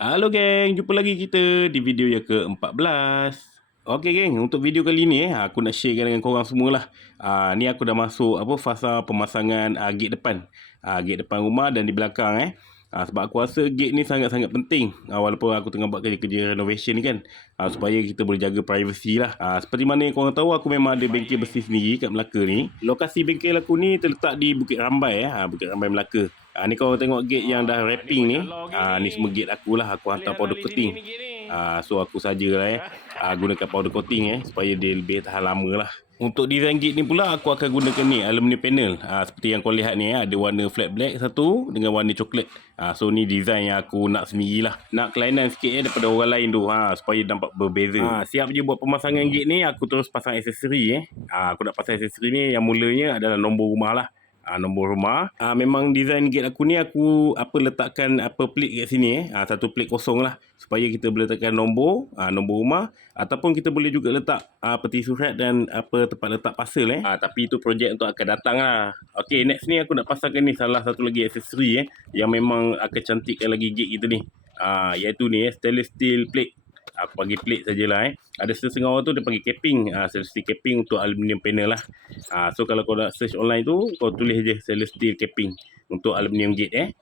Halo geng, jumpa lagi kita di video yang ke-14. Okey geng, untuk video kali ni aku nak sharekan dengan korang semualah. Ni aku dah masuk fasa pemasangan gate depan. Gate depan rumah dan di belakang sebab aku rasa gate ni sangat-sangat penting. Walaupun aku tengah buat kerja-kerja renovation ni kan. Supaya kita boleh jaga privacy lah. Seperti mana yang korang tahu, aku memang ada bengkel besi sendiri kat Melaka ni. Lokasi bengkel aku ni terletak di Bukit Rambai Bukit Rambai Melaka. Ni kalau tengok gate yang dah wrapping ni, ni semua gate aku lah. Aku hantar powder coating. So aku sajalah gunakan powder coating supaya dia lebih tahan lama lah. Untuk design gate ni pula aku akan gunakan ni aluminium panel. Seperti yang kau lihat ni ada warna flat black satu dengan warna coklat. So ni design yang aku nak sendirilah. Nak kelainan sikit daripada orang lain tu supaya nampak berbeza. Siap je buat pemasangan gate ni, aku terus pasang aksesori Aku nak pasang aksesori ni yang mulanya adalah nombor rumah lah. Nombor rumah. Memang design gate aku ni aku letakkan plate kat sini satu plate kosong lah supaya kita boleh letakkan nombor rumah, ataupun kita boleh juga letak peti surat dan tempat letak parcel tapi itu projek untuk akan datang lah. Okey, next ni aku nak pasangkan ni salah satu lagi aksesori yang memang akan cantikkan lagi gate kita ni. Iaitu ni stainless steel plate. Aku bagi plate sajalah Ada setengah orang tu dia panggil capping. Stainless steel capping untuk aluminium panel lah. So kalau kau nak search online tu, kau tulis je stainless steel capping untuk aluminium gate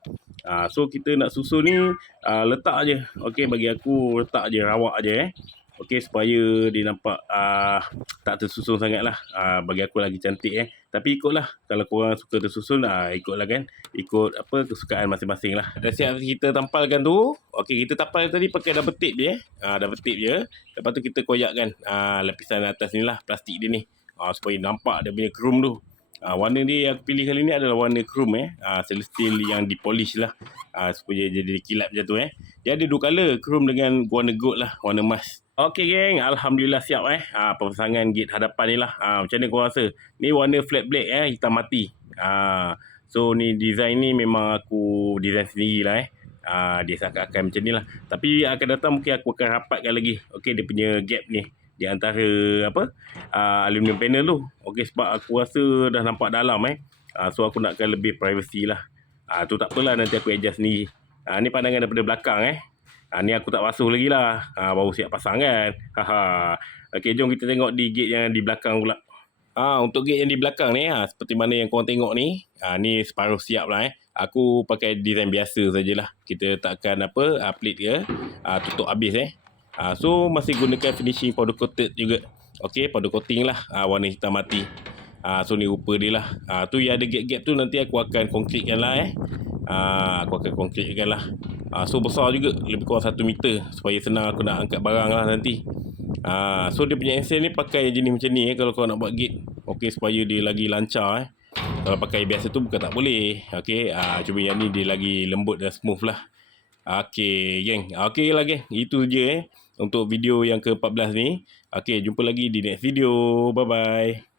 So kita nak susun ni letak je. Okey, bagi aku letak je, rawak je Okey, supaya dia nampak tak tersusun sangat lah. Bagi aku lagi cantik Tapi ikutlah, kalau korang suka tersusun ikutlah kan. Ikut kesukaan masing-masing lah. Dah siap kita tampalkan tu. Okey, kita tampal tadi pakai double tape je double tape je. Lepas tu kita koyakkan lapisan atas ni lah, plastik dia ni supaya nampak dia punya chrome tu. Warna dia yang aku pilih kali ni adalah warna chrome stainless steel yang dipolish lah supaya jadi kilap macam tu Dia ada dua color, chrome dengan warna gold lah, warna emas. Okey geng, alhamdulillah siap pemasangan gate hadapan ni lah. Macam mana korang rasa? Ni warna flat black hitam mati. So ni design ni memang aku design sendiri lah dia seakan-akan macam ni lah. Tapi akan datang mungkin aku akan rapatkan lagi. Okey, dia punya gap ni di antara aluminium panel tu. Okey, sebab aku rasa dah nampak dalam so aku nakkan lebih privacy lah. Tu tak apalah, nanti aku adjust sendiri. Ni pandangan daripada belakang ni aku tak basuh lagi lah. Baru siap pasang kan. Okey, jom kita tengok di gate yang di belakang pula. Untuk gate yang di belakang ni seperti mana yang korang tengok ni, ni separuh siap lah Aku pakai design biasa sajalah. Kita letakkan plate ke, tutup habis So masih gunakan finishing powder coated juga. Okey, powder coating lah warna hitam mati. So ni rupa dia lah. Tu yang ada gap-gap tu nanti aku akan konkretkan lah aku akan konkretkan lah. So besar juga, lebih kurang 1 meter, supaya senang aku nak angkat barang lah nanti. So dia punya axle ni pakai jenis macam ni kalau kau nak buat gate. Okey, supaya dia lagi lancar Kalau pakai biasa tu bukan tak boleh. Okey, cuma yang ni dia lagi lembut dan smooth lah. Okey geng, okey lah geng, itu je untuk video yang ke-14 ni. Okey, jumpa lagi di next video. Bye bye.